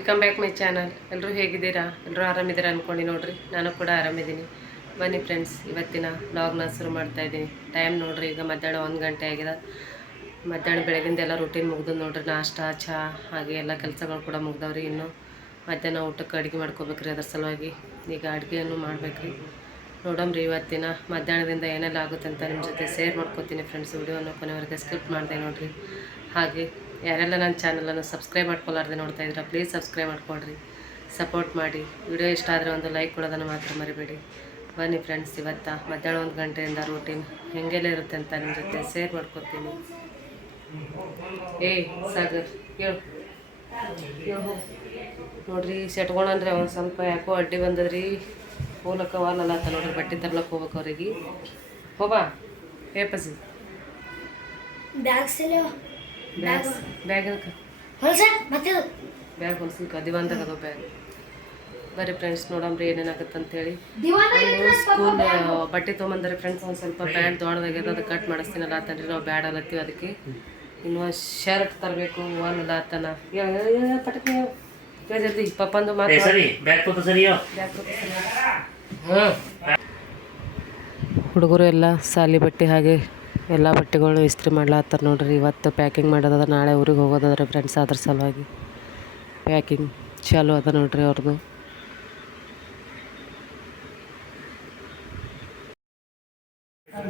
Welcome back my channel. ಎಲ್ಲರೂ ಹೇಗಿದ್ದೀರಾ? ಎಲ್ಲರೂ ಆರಾಮಿದ್ದೀರಾ ಅಂದ್ಕೊಂಡು ನೋಡ್ರಿ, ನಾನು ಕೂಡ ಆರಾಮಿದ್ದೀನಿ. ಬನ್ನಿ ಫ್ರೆಂಡ್ಸ್, ಇವತ್ತಿನ ಬ್ಲಾಗ್ನ ಶುರು ಮಾಡ್ತಾ ಇದ್ದೀನಿ. ಟೈಮ್ ನೋಡ್ರಿ, ಈಗ ಮಧ್ಯಾಹ್ನ 1 ಗಂಟೆ ಆಗಿದೆ. ಮಧ್ಯಾಹ್ನ ಬೆಳಗಿಂದ ಎಲ್ಲ ರೂಟೀನ್ ಮುಗಿದು ನೋಡ್ರಿ, ನಾಷ್ಟ ಚಹಾ ಹಾಗೆ ಎಲ್ಲ ಕೆಲಸಗಳು ಕೂಡ ಮುಗ್ದವ್ರಿ. ಇನ್ನು ಮಧ್ಯಾಹ್ನ ಊಟಕ್ಕೆ ಅಡುಗೆ ಮಾಡ್ಕೋಬೇಕ್ರಿ. ಅದರ ಸಲುವಾಗಿ ಈಗ ಅಡುಗೆಯನ್ನು ಮಾಡ್ಬೇಕ್ರಿ. ನೋಡಮ್ರಿ ಇವತ್ತಿನ ಮಧ್ಯಾಹ್ನದಿಂದ ಏನೆಲ್ಲ ಆಗುತ್ತೆ ಅಂತ ನಿಮ್ಮ ಜೊತೆ ಶೇರ್ ಮಾಡ್ಕೋತೀನಿ ಫ್ರೆಂಡ್ಸ್. ವಿಡಿಯೋನ ಕೊನೆವರೆಗೆ ಸ್ಕಿಪ್ ಮಾಡಿದೆ ನೋಡಿರಿ. ಹಾಗೆ ಯಾರೆಲ್ಲ ನನ್ನ ಚಾನಲನ್ನು ಸಬ್ಸ್ಕ್ರೈಬ್ ಮಾಡ್ಕೊಲಾರ್ದೆ ನೋಡ್ತಾ ಇದ್ದೀರಾ, ಪ್ಲೀಸ್ ಸಬ್ಸ್ಕ್ರೈಬ್ ಮಾಡ್ಕೊಳ್ರಿ, ಸಪೋರ್ಟ್ ಮಾಡಿ. ವಿಡಿಯೋ ಇಷ್ಟ ಆದರೆ ಒಂದು ಲೈಕ್ ಕೊಡೋದನ್ನು ಮಾತ್ರ ಮರಿಬೇಡಿ. ಬನ್ನಿ ಫ್ರೆಂಡ್ಸ್, ಇವತ್ತು ಮಧ್ಯಾಹ್ನ 1 ಗಂಟೆಯಿಂದ ರೂಟೀನ್ ಹೆಂಗೆಲ್ಲ ಇರುತ್ತೆ ಅಂತ ನಿಮ್ಮ ಜೊತೆ ಶೇರ್ ಮಾಡ್ಕೊತೀನಿ. ಸಾಗರ್ ಹೇಳು ನೋಡ್ರಿ, ಸೆಟ್ಕೊಂಡ್ರೆ ಒಂದು ಸ್ವಲ್ಪ ಯಾಕೋ ಅಡ್ಡಿ ಬಂದದ್ರಿ. ಹೋಲಕ್ಕ ವಾಲಲ್ಲ ಅಂತ ನೋಡ್ರಿ, ಬಟ್ಟೆ ತರ್ಲಕ್ಕೆ ಹೋಗ್ಬೇಕು ಅವ್ರಿಗೆ. ಹೋಬಾ ಪಸಿ ಬ್ಯಾಗ್ ಹೊಲ್ಸಲ್ಕ ದಿವಾನ್ದಾಗ ಅದು ಬ್ಯಾಗ್. ಬರ್ರಿ ಫ್ರೆಂಡ್ಸ್, ನೋಡಮ್ರಿ ಏನೇನಾಗುತ್ತೆ ಅಂತೇಳಿ. ಸ್ಕೂಲ್ ಬಟ್ಟೆ ತೊಗೊಂಬಂದ್ರಿ ಫ್ರೆಂಡ್ಸ್. ಒಂದು ಸ್ವಲ್ಪ ಪ್ಯಾಂಟ್ ದೊಡ್ಡದಾಗ್ಯದ, ಅದು ಕಟ್ ಮಾಡಿಸ್ತೀನಲ್ಲ ಅಂತಂದ್ರಿ. ನಾವು ಬ್ಯಾಡ್ ಅಲತ್ತೀವಿ, ಅದಕ್ಕೆ ಇನ್ನು ಶರ್ಟ್ ತರಬೇಕು ವಾಲಲ್ಲ ಆತನ. ಪಟಕ್ಕೆ ಜಲ್ದಿ ಪಪ್ಪಂದು ಹುಡುಗರು ಎಲ್ಲ ಸಾಲಿ ಬಟ್ಟೆ ಹಾಗೆ ಎಲ್ಲ ಬಟ್ಟೆಗಳು ಇಸ್ತ್ರಿ ಮಾಡ್ಲಾತ್ತಾರ ನೋಡ್ರಿ. ಇವತ್ತು ಪ್ಯಾಕಿಂಗ್ ಮಾಡೋದದ, ನಾಳೆ ಊರಿಗೆ ಹೋಗೋದದ್ರಿ ಫ್ರೆಂಡ್ಸ್. ಅದ್ರ ಸಲುವಾಗಿ ಪ್ಯಾಕಿಂಗ್ ಚಾಲು ಅದ ನೋಡ್ರಿ ಅವ್ರದ್ದು.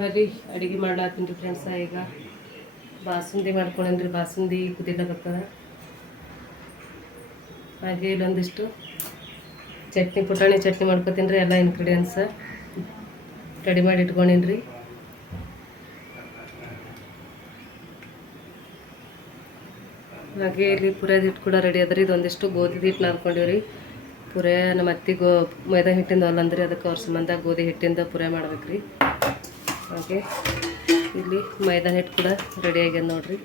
ಬರ್ರಿ ಅಡುಗೆ ಮಾಡ್ಲಾತ್ತೀನಿ ರೀ ಫ್ರೆಂಡ್ಸ. ಈಗ ಬಾಸುಂದಿ ಮಾಡ್ಕೊಂಡ್ರಿ, ಬಾಸುಂದಿ ಕುದಿಲಕತ್ತದ. ಹಾಗೆ ಇಲ್ಲೊಂದಿಷ್ಟು ಚಟ್ನಿ, ಪುಟಾಣಿ ಚಟ್ನಿ ಮಾಡ್ಕೊತೀನಿ ರೀ. ಎಲ್ಲ ಇಂಗ್ರೀಡಿಯೆಂಟ್ಸ್ ರೆಡಿ ಮಾಡಿ ಇಟ್ಕೊಂಡಿನಿ ರೀ. ಹಾಗೆ ಇಲ್ಲಿ ಪುರಿಯೋದು ಹಿಟ್ಟು ಕೂಡ ರೆಡಿ ಅದ್ರಿ. ಇದೊಂದಿಷ್ಟು ಗೋಧಿ ಹಿಟ್ಟು ನಾದ್ಕೊಂಡಿವ್ರಿ. ಪುರೇ ನಮ್ಮ ಅತ್ತಿಗೆ ಮೈದಾ ಹಿಟ್ಟಿಂದ ಅಲ್ಲಂದ್ರಿ, ಅದಕ್ಕೆ ಅವ್ರ ಸಂಬಂಧ ಗೋಧಿ ಹಿಟ್ಟಿಂದ ಪುರೇ ಮಾಡ್ಬೇಕ್ರಿ. ಹಾಗೆ ಇಲ್ಲಿ ಮೈದಾ ಹಿಟ್ಟು ಕೂಡ ರೆಡಿ ಆಗ್ಯದ ನೋಡ್ರಿ.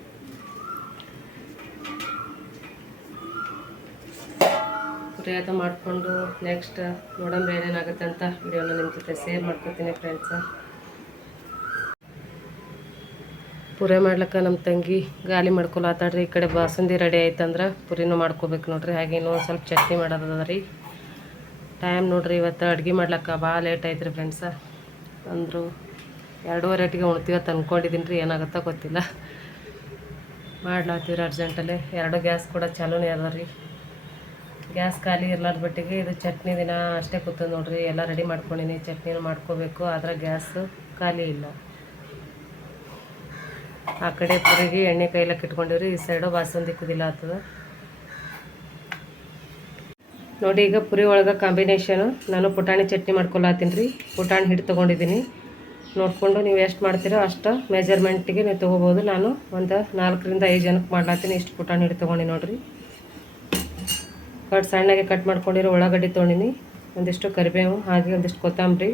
ಪುರಿಯಾದ ಮಾಡಿಕೊಂಡು ನೆಕ್ಸ್ಟ್ ನೋಡೋಣ ಏನೇನಾಗುತ್ತೆ ಅಂತ ವಿಡಿಯೋನ ನಿಮ್ಮ ಜೊತೆ ಶೇರ್ ಮಾಡ್ಕೊತೀನಿ ಫ್ರೆಂಡ್ಸ. ಪುರಿ ಮಾಡ್ಲಿಕ್ಕೆ ನಮ್ಮ ತಂಗಿ ಗಾಲಿ ಮಾಡ್ಕೊಳತ್ತಾಡ್ರಿ. ಈ ಕಡೆ ಬಾಸುಂದಿ ರೆಡಿ ಆಯ್ತಂದ್ರೆ ಪುರಿನೂ ಮಾಡ್ಕೋಬೇಕು ನೋಡ್ರಿ. ಹಾಗೆ ಇನ್ನೂ ಸ್ವಲ್ಪ ಚಟ್ನಿ ಮಾಡೋದದ ರೀ. ಟೈಮ್ ನೋಡ್ರಿ, ಇವತ್ತು ಅಡುಗೆ ಮಾಡ್ಲಿಕ್ಕೆ ಭಾಳ ಲೇಟ್ ಆಯ್ತು ರೀ ಫ್ರೆಂಡ್ಸ. ಅಂದರು 2:30 ಉಣ್ತೀವತ್ತು ಅಂದ್ಕೊಂಡಿದ್ದೀನಿ ರೀ, ಏನಾಗುತ್ತೋ ಗೊತ್ತಿಲ್ಲ. ಮಾಡ್ಲಾತ್ತೀವಿ ರೀ ಅರ್ಜೆಂಟಲ್ಲೇ. 2 ಗ್ಯಾಸ್ ಕೂಡ ಚಾಲೂನೇ ಅದ ರೀ. ಗ್ಯಾಸ್ ಖಾಲಿ ಇರ್ಲಾರ್ದ ಬಟ್ಟಿಗೆ ಇದು ಚಟ್ನಿ ದಿನ ಅಷ್ಟೇ ಕೂತದ ನೋಡ್ರಿ. ಎಲ್ಲ ರೆಡಿ ಮಾಡ್ಕೊಂಡಿನಿ, ಚಟ್ನಿನೂ ಮಾಡ್ಕೋಬೇಕು, ಆದರೆ ಗ್ಯಾಸ್ ಖಾಲಿ ಇಲ್ಲ. ಆ ಕಡೆ ಪುರಿಗೆ ಎಣ್ಣೆ ಕೈಲಕ್ಕೆ ಇಟ್ಕೊಂಡಿವ್ರಿ, ಈ ಸೈಡು ಬಾಸುಂದಿ ಕುದಿಲ ಆಗ್ತದ ನೋಡಿ. ಈಗ ಪುರಿ ಒಳಗೆ ಕಾಂಬಿನೇಷನು ನಾನು ಪುಟಾಣಿ ಚಟ್ನಿ ಮಾಡ್ಕೊಳತ್ತೀನಿ ರೀ. ಪುಟಾಣಿ ಹಿಟ್ಟು ತೊಗೊಂಡಿದ್ದೀನಿ. ನೋಡಿಕೊಂಡು ನೀವು ಎಷ್ಟು ಮಾಡ್ತೀರೋ ಅಷ್ಟು ಮೆಜರ್ಮೆಂಟಿಗೆ ನೀವು ತೊಗೋಬೋದು. ನಾನು ಒಂದು 4ರಿಂದ 5 ಜನಕ್ಕೆ ಮಾಡ್ಲಾತೀನಿ. ಇಷ್ಟು ಪುಟಾಣಿ ಹಿಟ್ಟು ತೊಗೊಂಡು ನೋಡಿರಿ. ಸಣ್ಣಗೆ ಕಟ್ ಮಾಡ್ಕೊಂಡಿರೋ ಉಳ್ಳಾಗಡ್ಡಿ ತೊಗೊಂಡಿನಿ, ಒಂದಿಷ್ಟು ಕರಿಬೇವು, ಹಾಗೆ ಒಂದಿಷ್ಟು ಕೊತ್ತಂಬರಿ,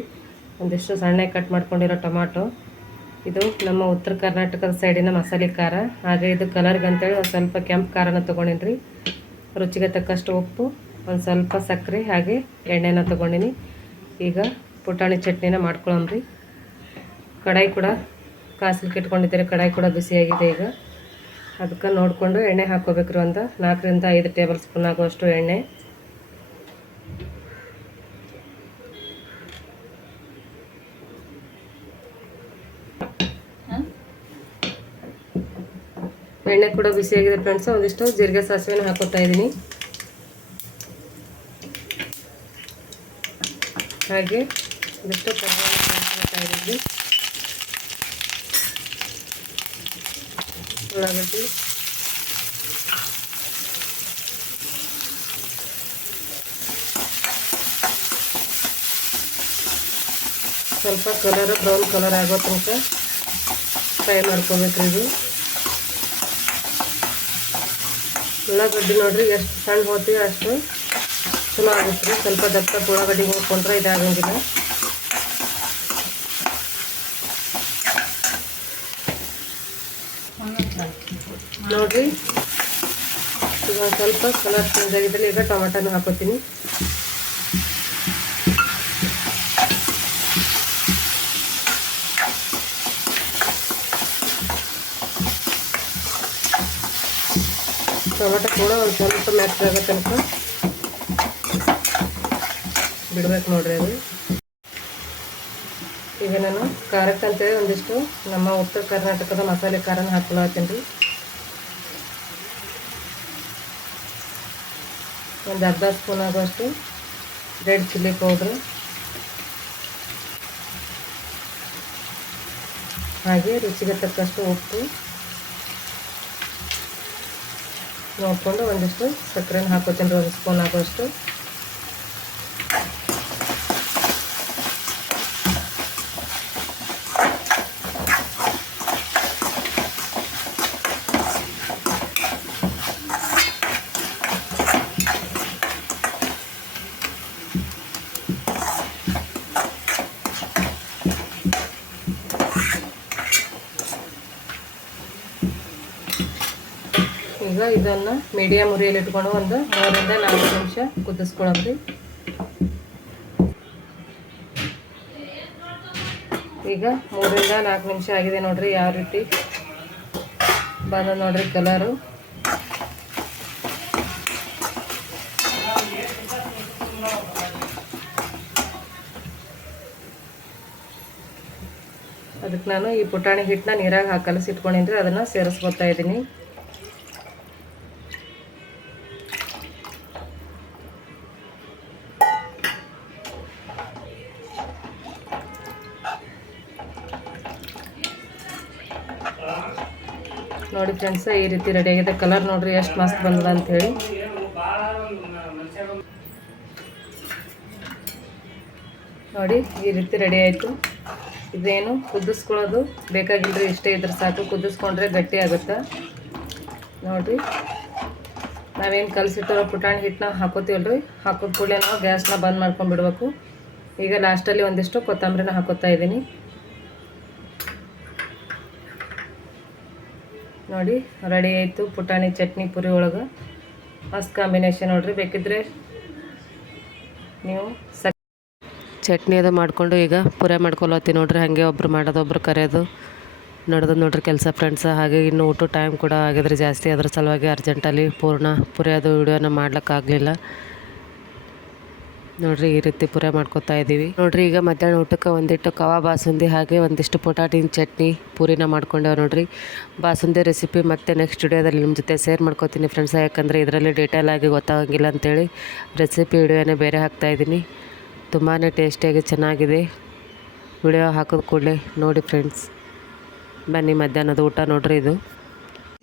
ಒಂದಿಷ್ಟು ಸಣ್ಣಗೆ ಕಟ್ ಮಾಡ್ಕೊಂಡಿರೋ ಟೊಮಾಟೊ. ಇದು ನಮ್ಮ ಉತ್ತರ ಕರ್ನಾಟಕದ ಸೈಡಿನ ಮಸಾಲೆ ಖಾರ. ಹಾಗೆ ಇದು ಕಲರ್ಗೆ ಅಂತೇಳಿ ಒಂದು ಸ್ವಲ್ಪ ಕೆಂಪು ಖಾರನ ತೊಗೊಂಡಿನಿ ರೀ. ರುಚಿಗೆ ತಕ್ಕಷ್ಟು ಉಪ್ಪು, ಒಂದು ಸ್ವಲ್ಪ ಸಕ್ಕರೆ, ಹಾಗೆ ಎಣ್ಣೆನ ತೊಗೊಂಡಿನಿ. ಈಗ ಪುಟಾಣಿ ಚಟ್ನಿನ ಮಾಡ್ಕೊಳ್ಳೋಣ್ರಿ. ಕಡಾಯಿ ಕೂಡ ಕಾಸ್ಲಿಕ್ಕೆ ಇಟ್ಕೊಂಡಿದ್ದೀರಿ. ಕಡಾಯಿ ಕೂಡ ಬಿಸಿಯಾಗಿದೆ. ಈಗ ಅದಕ್ಕೆ ನೋಡಿಕೊಂಡು ಎಣ್ಣೆ ಹಾಕ್ಕೋಬೇಕ್ರಿ. ಒಂದು 4ರಿಂದ 5 ಟೇಬಲ್ ಸ್ಪೂನ್ ಆಗುವಷ್ಟು ಎಣ್ಣೆ. ಎಣ್ಣೆ ಕೂಡ ಬಿಸಿಯಾಗಿದೆ ಫ್ರೆಂಡ್ಸ್. ಒಂದಿಷ್ಟು ಜೀರಿಗೆ ಸಾಸಿವೆನ ಹಾಕೋತಾ ಇದ್ದೀನಿ. ಹಾಗೆ ಒಂದಿಷ್ಟು ಕರಿಬೇವು ಹಾಕೋತಾ ಇದ್ದೀನಿ. ಉಳ್ಳಾಗಡ್ಡಿ, ಸ್ವಲ್ಪ ಕಲರ್ ಬ್ರೌನ್ ಕಲರ್ ಆಗೋ ತನಕ ಫ್ರೈ ಮಾಡ್ಕೋಬೇಕ್ರಿ. ಇದು ಉಳ್ಳಾಗಡ್ಡಿ ನೋಡ್ರಿ, ಎಷ್ಟು ಸಣ್ಣ ಹೋಗ್ತೀವಿ ಅಷ್ಟು ಚಲೋ ಆಗುತ್ತೆ ರೀ. ಸ್ವಲ್ಪ ದಪ್ಪ ಉಳ್ಳಾಗಡ್ಡಿ ಹೋಗ್ಕೊಂಡ್ರೆ ಇದಾಗಂಗಿಲ್ಲ. ನೋಡ್ರಿ, ಈಗ ಸ್ವಲ್ಪ ಕಲರ್ ಚೇಂಜ್ ಆಗಿದ್ದಲ್ಲಿ ಈಗ ಟೊಮೆಟೊನ ಹಾಕೋತೀನಿ. ಟೊಮೆಟೊ ಕೂಡ ಒಂದು ಸ್ವಲ್ಪ ಮೆತ್ತಗಾಗೋ ತನಕ ಬಿಡ್ಬೇಕು ನೋಡ್ರಿ ಅದು. ಈಗ ನಾನು ಖಾರಕ್ಕಂತೇಳಿ ಒಂದಿಷ್ಟು ನಮ್ಮ ಉತ್ತರ ಕರ್ನಾಟಕದ ಮಸಾಲೆ ಖಾರನ ಹಾಕ್ಕೊಳತ್ತೀನಿ ರೀ. ಒಂದು ಅರ್ಧ ಸ್ಪೂನ್ ಆಗುವಷ್ಟು ರೆಡ್ ಚಿಲ್ಲಿ ಪೌಡ್ರು, ಹಾಗೆ ರುಚಿಗೆ ತಕ್ಕಷ್ಟು ಉಪ್ಪು ನೋಡಿಕೊಂಡು ಒಂದಿಷ್ಟು ಸಕ್ಕರೆನ ಹಾಕೋತೀನಿ ರೀ, 1 ಸ್ಪೂನ್ ಆಗುವಷ್ಟು. ಈಗ ಇದನ್ನು ಮೀಡಿಯಮ್ ಉರಿಯಲ್ಲಿ ಇಟ್ಕೊಂಡು ಒಂದು 3 ರಿಂದ 4 ನಿಮಿಷ ಕುದಿಸ್ಕೊಳ್ಳೋದ್ರಿ. ಈಗ 3 ರಿಂದ 4 ನಿಮಿಷ ಆಗಿದೆ ನೋಡ್ರಿ, ಯಾವ ರೀತಿ ಬಂದ ನೋಡ್ರಿ ಕಲರು. ಅದಕ್ಕೆ ನಾನು ಈ ಪುಟಾಣಿ ಹಿಟ್ಟನ್ನ ನೀರಾಗ ಕಲಸಿಟ್ಕೊಂಡಿದ್ರೆ ಅದನ್ನು ಸೇರಿಸ್ಕೊತಾ ಇದ್ದೀನಿ. ನೋಡಿ ಫ್ರೆಂಡ್ಸ್, ಈ ರೀತಿ ರೆಡಿ ಆಗಿದೆ. ಕಲರ್ ನೋಡ್ರಿ ಎಷ್ಟು ಮಸ್ತ್ ಬಂದದ ಅಂಥೇಳಿ. ನೋಡಿ ಈ ರೀತಿ ರೆಡಿ ಆಯಿತು. ಇದೇನು ಕುದಿಸ್ಕೊಳ್ಳೋದು ಬೇಕಾಗಿಲ್ಲರಿ, ಇಷ್ಟೇ ಇದ್ರೆ ಸಾಕು. ಕುದಿಸ್ಕೊಂಡ್ರೆ ಗಟ್ಟಿ ಆಗುತ್ತೆ ನೋಡಿರಿ. ನಾವೇನು ಕಲಸಿಟ್ಟಿರೋ ಪುಟಾಣಿ ಹಿಟ್ಟನ್ನ ಹಾಕೋತೀವಲ್ರಿ, ಹಾಕೋದ ಕೂಡಲೇ ನಾವು ಗ್ಯಾಸ್ನ ಬಂದ್ ಮಾಡ್ಕೊಂಡ್ಬಿಡ್ಬೇಕು. ಈಗ ಲಾಸ್ಟಲ್ಲಿ ಒಂದಿಷ್ಟು ಕೊತ್ತಂಬರಿನ ಹಾಕೋತಾ ಇದ್ದೀನಿ. ನೋಡಿ ರೆಡಿ ಆಯಿತು ಪುಟಾಣಿ ಚಟ್ನಿ ಪುರಿ ಒಳಗೆ. ಮಸ್ತ್ ಕಾಂಬಿನೇಷನ್ ನೋಡಿರಿ. ಬೇಕಿದ್ರೆ ನೀವು ಚಟ್ನಿ ಅದು ಮಾಡಿಕೊಂಡು ಈಗ ಪುರಿ ಮಾಡ್ಕೊಳತ್ತೀನಿ ನೋಡ್ರಿ. ಹಾಗೆ ಒಬ್ರು ಮಾಡೋದು ಒಬ್ರು ಕರೆಯೋದು ನಡೆದು ನೋಡ್ರಿ ಕೆಲಸ ಫ್ರೆಂಡ್ಸ. ಹಾಗೆ ಇನ್ನು ಊಟ ಟೈಮ್ ಕೂಡ ಆಗಿದ್ರೆ ಜಾಸ್ತಿ, ಅದ್ರ ಸಲುವಾಗಿ ಅರ್ಜೆಂಟಲ್ಲಿ ಪೂರ್ಣ ಪುರಿ ಅದು ವಿಡಿಯೋನ ಮಾಡ್ಲಿಕ್ಕಾಗಲಿಲ್ಲ ನೋಡ್ರಿ. ಈ ರೀತಿ ಪುರಿ ಮಾಡ್ಕೊತಾ ಇದ್ದೀವಿ ನೋಡ್ರಿ. ಈಗ ಮಧ್ಯಾಹ್ನ ಊಟಕ್ಕೆ ಒಂದಿಟ್ಟು ಕವಾ ಬಾಸುಂದಿ ಹಾಗೆ ಒಂದಿಷ್ಟು ಪೊಟಾಟಿನ ಚಟ್ನಿ ಪೂರಿನ ಮಾಡ್ಕೊಂಡೇವೆ ನೋಡ್ರಿ. ಬಾಸುಂದಿ ರೆಸಿಪಿ ಮತ್ತೆ ನೆಕ್ಸ್ಟ್ ವಿಡಿಯೋದಲ್ಲಿ ನಿಮ್ಮ ಜೊತೆ ಶೇರ್ ಮಾಡ್ಕೊತೀನಿ ಫ್ರೆಂಡ್ಸ. ಯಾಕಂದರೆ ಇದರಲ್ಲಿ ಡೀಟೇಲ್ ಆಗಿ ಗೊತ್ತಾಗಂಗಿಲ್ಲ ಅಂತೇಳಿ ರೆಸಿಪಿ ವಿಡಿಯೋನೇ ಬೇರೆ ಹಾಕ್ತಾಯಿದ್ದೀನಿ. ತುಂಬಾ ಟೇಸ್ಟಿಯಾಗಿ ಚೆನ್ನಾಗಿದೆ. ವಿಡಿಯೋ ಹಾಕೋದು ಕೂಡಲೇ ನೋಡಿ ಫ್ರೆಂಡ್ಸ್. ಬನ್ನಿ ಮಧ್ಯಾಹ್ನದ ಊಟ ನೋಡ್ರಿ ಇದು.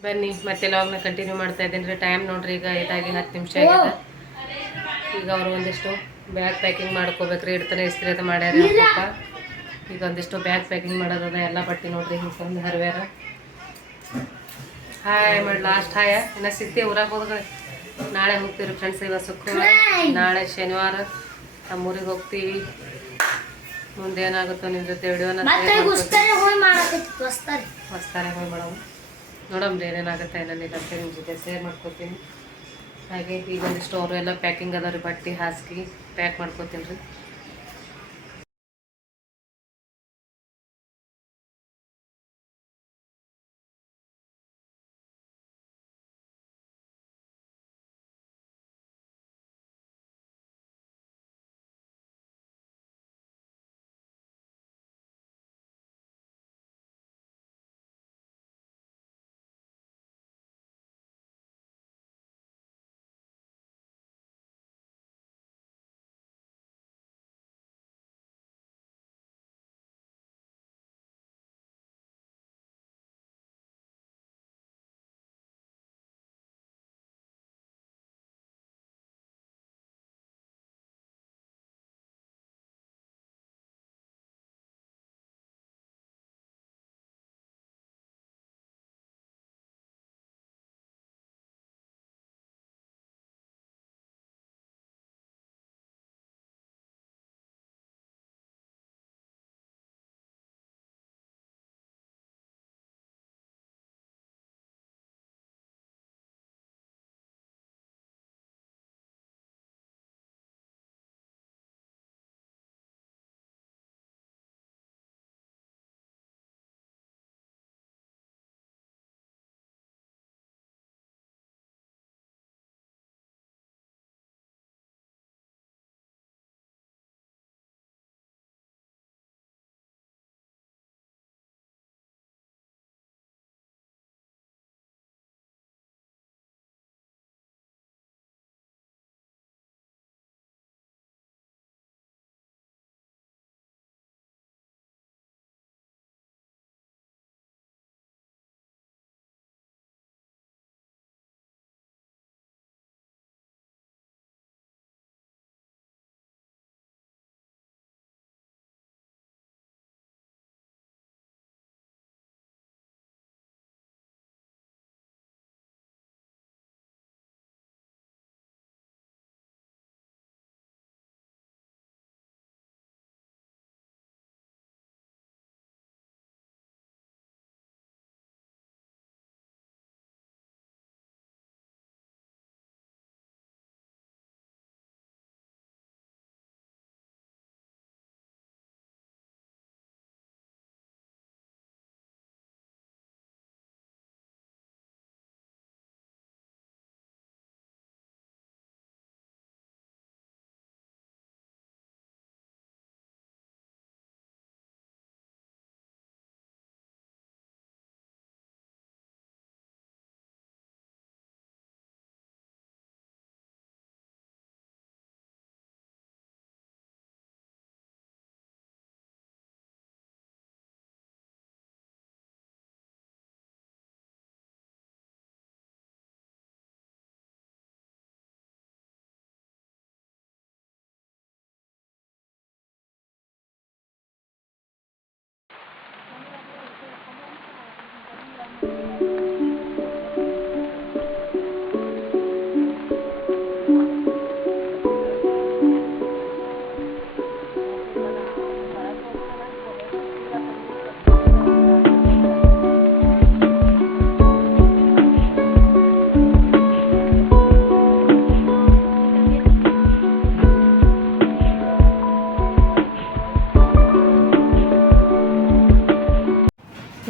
ಬನ್ನಿ ಮತ್ತೆ ಲಾಗ್ನ ಕಂಟಿನ್ಯೂ ಮಾಡ್ತಾ ಇದ್ದೀನಿ ರೀ. ಟೈಮ್ ನೋಡ್ರಿ ಈಗ 10 ನಿಮಿಷ ಆಗಿದೆ. ಈಗ ಅವರು ಒಂದಿಷ್ಟು ಬ್ಯಾಗ್ ಪ್ಯಾಕಿಂಗ್ ಮಾಡ್ಕೋಬೇಕ್ರಿ. ಇಡ್ತಾನೆ ಇಸ್ತ್ರಿ ಅದು ಮಾಡ್ಯಾರ ಪಪ್ಪ. ಈಗ ಒಂದಿಷ್ಟು ಬ್ಯಾಗ್ ಪ್ಯಾಕಿಂಗ್ ಮಾಡೋದದ. ಎಲ್ಲ ಬಟ್ಟೆ ನೋಡ್ರಿ ಹಿಂಗೆ ಹರಿವ್ಯಾರ. ಹಾಯ್ ಮಾಡಿ ಲಾಸ್ಟ್ ಹಾಯ. ಇನ್ನು ಸಿಗ್ತೀವಿ ಊರಾಗ ಹೋದ್ರೆ. ನಾಳೆ ಹೋಗ್ತೀವಿ ಫ್ರೆಂಡ್ಸ್. ಇವತ್ತು ಶುಕ್ರವಾರ, ನಾಳೆ ಶನಿವಾರ ನಮ್ಮೂರಿಗೆ ಹೋಗ್ತೀವಿ. ಮುಂದೆ ಏನಾಗುತ್ತೋ ನಿಮ್ಮ ಜೊತೆ ವಿಡಿಯೋನ ಹೊಸ್ತಾರೆ ಹೋಗಿ ಮಾಡೋವು ನೋಡಮ್ರಿ. ಏನೇನಾಗುತ್ತೆ ಏನೇನಿಲ್ಲ ಅಂತ ನಿಮ್ಮ ಜೊತೆ ಶೇರ್ ಮಾಡ್ಕೊತೀನಿ. ಹಾಗೆ ಈಗ ಒಂದಿಷ್ಟು ಅವರು ಎಲ್ಲ ಪ್ಯಾಕಿಂಗ್ ಅದಾವ್ರಿ, ಬಟ್ಟೆ ಹಾಸಿಗೆ ಪ್ಯಾಕ್ ಮಾಡ್ಕೊತೀನಿ ರೀ.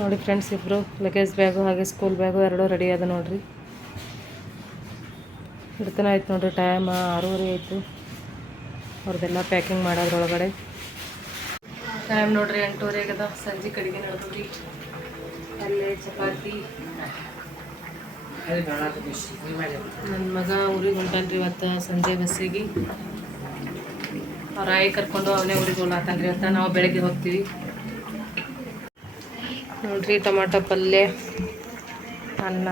ನೋಡಿ ಫ್ರೆಂಡ್ಸ್, ಇಬ್ಬರು ಲಗೇಜ್ ಬ್ಯಾಗು ಹಾಗೆ ಸ್ಕೂಲ್ ಬ್ಯಾಗು ಎರಡೂ ರೆಡಿ ಅದ ನೋಡಿರಿ. ಇಡ್ತಾನೆ ಆಯ್ತು ನೋಡಿರಿ, ಟೈಮ್ 6:30 ಆಯಿತು. ಅವ್ರದ್ದೆಲ್ಲ ಪ್ಯಾಕಿಂಗ್ ಮಾಡೋದ್ರೊಳಗಡೆ ಟೈಮ್ ನೋಡಿರಿ 8:30 ಆಗದ. ಸಂಜೆ ಕಡೆಗೆ ನೋಡ್ರಿ ಪಲ್ಯ ಚಪಾತಿ. ನನ್ನ ಮಗ ಊರಿಗೆ ಹೊಂಟಾನ್ರಿ ಇವತ್ತು ಸಂಜೆ ಬಸ್ಸಿಗೆ. ಅವ್ರ ಆಯಿ ಕರ್ಕೊಂಡು ಅವನೇ ಊರಿಗೆ ಹೋಗ್ಲಾತಾನ್ರಿ ಇವತ್ತು. ನಾವು ಬೆಳಗ್ಗೆ ಹೋಗ್ತೀವಿ ನೋಡ್ರಿ. ಟೊಮಾಟೊ ಪಲ್ಯ, ಅನ್ನ,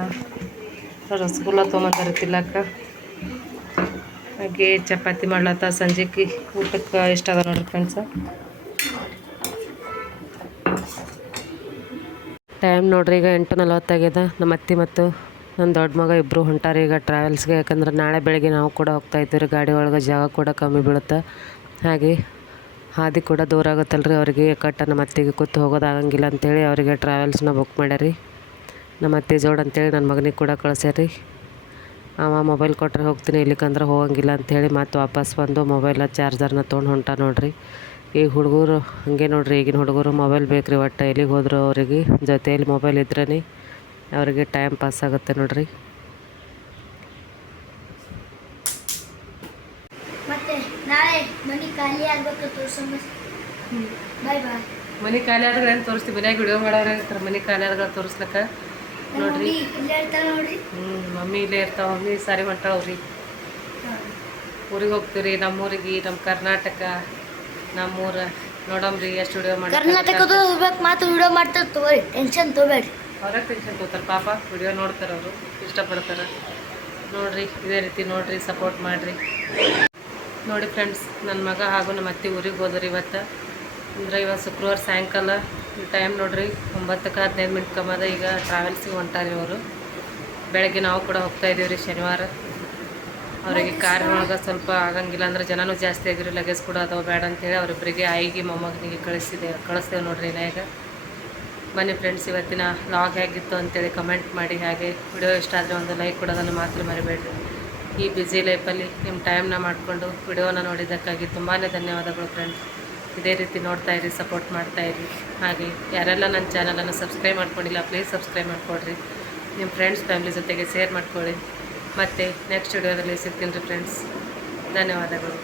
ರಸಗುಲ್ಲ ತೊಗೊಂಬಂದಾರ ತಿಲ್ಲಕ್ಕ. ಹಾಗೆ ಚಪಾತಿ ಮಾಡ್ಲತ್ತ ಸಂಜೆಗೆ ಊಟಕ್ಕೆ. ಇಷ್ಟ ಅದ ನೋಡ್ರಿ ಫ್ರೆಂಡ್ಸ. ಟೈಮ್ ನೋಡ್ರಿ ಈಗ 8:40 ಆಗ್ಯದ. ನಮ್ಮ ಅತ್ತೆ ಮತ್ತು ನನ್ನ ದೊಡ್ಡ ಮಗ ಇಬ್ಬರು ಹೊಂಟಾರಿ ಈಗ ಟ್ರಾವೆಲ್ಸ್ಗೆ. ಯಾಕಂದ್ರೆ ನಾಳೆ ಬೆಳಗ್ಗೆ ನಾವು ಕೂಡ ಹೋಗ್ತಾ ಇದ್ದೀವಿ ರೀ. ಗಾಡಿ ಒಳಗೆ ಜಾಗ ಕೂಡ ಕಮ್ಮಿ ಬೀಳುತ್ತೆ. ಹಾಗೆ ಹಾದಿ ಕೂಡ ದೂರ ಆಗುತ್ತಲ್ರಿ ಅವರಿಗೆ. ಕಟ್ಟ ನಮ್ಮ ಅತ್ತೆಗೆ ಕೂತು ಹೋಗೋದಾಗಂಗಿಲ್ಲ ಅಂಥೇಳಿ ಅವರಿಗೆ ಟ್ರಾವೆಲ್ಸ್ನ ಬುಕ್ ಮಾಡ್ಯಾರಿ. ನಮ್ಮ ಅತ್ತೆ ಜೋಡ್ ಅಂತೇಳಿ ನನ್ನ ಮಗನಿಗೆ ಕೂಡ ಕಳಿಸ್ಯಾರಿ. ಅವ ಮೊಬೈಲ್ ಕೊಟ್ಟರೆ ಹೋಗ್ತೀನಿ, ಇಲ್ಲಿಕಂದ್ರೆ ಹೋಗಂಗಿಲ್ಲ ಅಂಥೇಳಿ ಮತ್ತೆ ವಾಪಸ್ ಬಂದು ಮೊಬೈಲ ಚಾರ್ಜರ್ನ ತೊಗೊಂಡು ಹೊಂಟ ನೋಡ್ರಿ. ಈ ಹುಡುಗರು ಹಾಗೆ ನೋಡ್ರಿ, ಈಗಿನ ಹುಡುಗರು ಮೊಬೈಲ್ ಬೇಕು ರೀ. ಒಟ್ಟು ಎಲ್ಲಿಗೆ ಹೋದ್ರು ಅವರಿಗೆ ಜೊತೆಯಲ್ಲಿ ಮೊಬೈಲ್ ಇದ್ರೇ ಅವರಿಗೆ ಟೈಮ್ ಪಾಸ್ ಆಗುತ್ತೆ ನೋಡ್ರಿ. ಮತ್ತೆ ನಾಳೆ ಮನೆ ಖಾಲಿ ಆಗ್ಬೇಕು ತೋರ್ಸೋಣ. ಬಾಯ್ ಬಾಯ್. ಮನೆ ಖಾಲಿ ಆದ್ರೆ ಏನು ತೋರಿಸ್ತೀವಿ, ಮನ್ಯಾಗ ವಿಡಿಯೋ ಮಾಡೋರು ಇರ್ತಾರೆ. ಮನೆ ಖಾಲಿ ಆದ್ರೆ ತೋರಿಸ್ಲಕ್ಕ ನೋಡ್ರಿ. ಮಮ್ಮಿ ಇಲ್ಲೇ ಇರ್ತಾವ. ಮಮ್ಮಿ ಸಾರಿ ಹೊಂಟಾವ್ರಿ. ಊರಿಗೆ ಹೋಗ್ತೀವಿ ನಮ್ಮೂರಿಗೆ, ನಮ್ಮ ಕರ್ನಾಟಕ, ನಮ್ಮೂರ ನೋಡಮ್ರಿ. ಎಷ್ಟು ವಿಡಿಯೋ ಮಾಡಿ ಕರ್ನಾಟಕದ ಹೋಗ್ಬೇಕು. ಮಾತು ವಿಡಿಯೋ ಮಾಡ್ತಾರೆ ತಗೋರಿ, ಟೆನ್ಷನ್ ತೊಗೊಬೇಡ್ರಿ. ಅವ್ರಾಗ ಟೆನ್ಷನ್ ತಗೋತಾರೆ ಪಾಪ. ವಿಡಿಯೋ ನೋಡ್ತಾರೆ ಅವರು, ಇಷ್ಟಪಡ್ತಾರೆ ನೋಡ್ರಿ. ಇದೇ ರೀತಿ ನೋಡ್ರಿ, ಸಪೋರ್ಟ್ ಮಾಡಿರಿ ನೋಡಿ ಫ್ರೆಂಡ್ಸ್. ನನ್ನ ಮಗ ಹಾಗೂ ನಮ್ಮ ಅತ್ತೆ ಊರಿಗೆ ಹೋದ್ರಿ ಇವತ್ತು. ಅಂದರೆ ಇವತ್ತು ಶುಕ್ರವಾರ ಸಾಯಂಕಾಲ. ಟೈಮ್ ನೋಡ್ರಿ 9:15 ಕಮ್ಮದ. ಈಗ ಟ್ರಾವೆಲ್ಸಿಗೆ ಹೊಂಟಾರಿ ಅವರು. ಬೆಳಗ್ಗೆ ನಾವು ಕೂಡ ಹೋಗ್ತಾ ಇದ್ದೀವಿ ರೀ ಶನಿವಾರ. ಅವರಿಗೆ ಕಾರಿನೊಳಗೆ ಸ್ವಲ್ಪ ಆಗಂಗಿಲ್ಲ, ಅಂದ್ರೆ ಜನನೂ ಜಾಸ್ತಿ ಆಗಿರಿ, ಲಗೇಜ್ ಕೂಡ ಅದಾವೆ ಬೇಡ ಅಂತೇಳಿ ಅವರಿಬ್ಬರಿಗೆ ಆಯಿಗೆ ಮೊಮ್ಮಗನಿಗೆ ಕಳಿಸ್ತೇವೆ ನೋಡ್ರಿ. ಈಗ ಬನ್ನಿ ಫ್ರೆಂಡ್ಸ್, ಇವತ್ತಿನ ಲಾಗ್ ಹೇಗಿತ್ತು ಅಂತೇಳಿ ಕಮೆಂಟ್ ಮಾಡಿ. ಹಾಗೆ ವಿಡಿಯೋ ಇಷ್ಟ ಆದರೆ ಒಂದು ಲೈಕ್ ಕೊಡೋದನ್ನು ಮಾತ್ರ ಮರಿಬೇಡ್ರಿ. ಈ ಬ್ಯುಸಿ ಲೈಫಲ್ಲಿ ನಿಮ್ಮ ಟೈಮ್ನ ಮಾಡಿಕೊಂಡು ವಿಡಿಯೋನ ನೋಡಿದ್ದಕ್ಕಾಗಿ ತುಂಬಾ ಧನ್ಯವಾದಗಳು ಫ್ರೆಂಡ್ಸ್. ಇದೇ ರೀತಿ ನೋಡ್ತಾಯಿರಿ, ಸಪೋರ್ಟ್ ಮಾಡ್ತಾಯಿರಿ. ಹಾಗೆ ಯಾರೆಲ್ಲ ನನ್ನ ಚಾನಲನ್ನು ಸಬ್ಸ್ಕ್ರೈಬ್ ಮಾಡ್ಕೊಂಡಿಲ್ಲ ಪ್ಲೀಸ್ ಸಬ್ಸ್ಕ್ರೈಬ್ ಮಾಡಿಕೊಡ್ರಿ. ನಿಮ್ಮ ಫ್ರೆಂಡ್ಸ್ ಫ್ಯಾಮಿಲಿ ಜೊತೆಗೆ ಶೇರ್ ಮಾಡ್ಕೊಳ್ಳಿ. ಮತ್ತು ನೆಕ್ಸ್ಟ್ ವಿಡಿಯೋದಲ್ಲಿ ಸಿಗ್ತೀನಿ ರೀ ಫ್ರೆಂಡ್ಸ್. ಧನ್ಯವಾದಗಳು.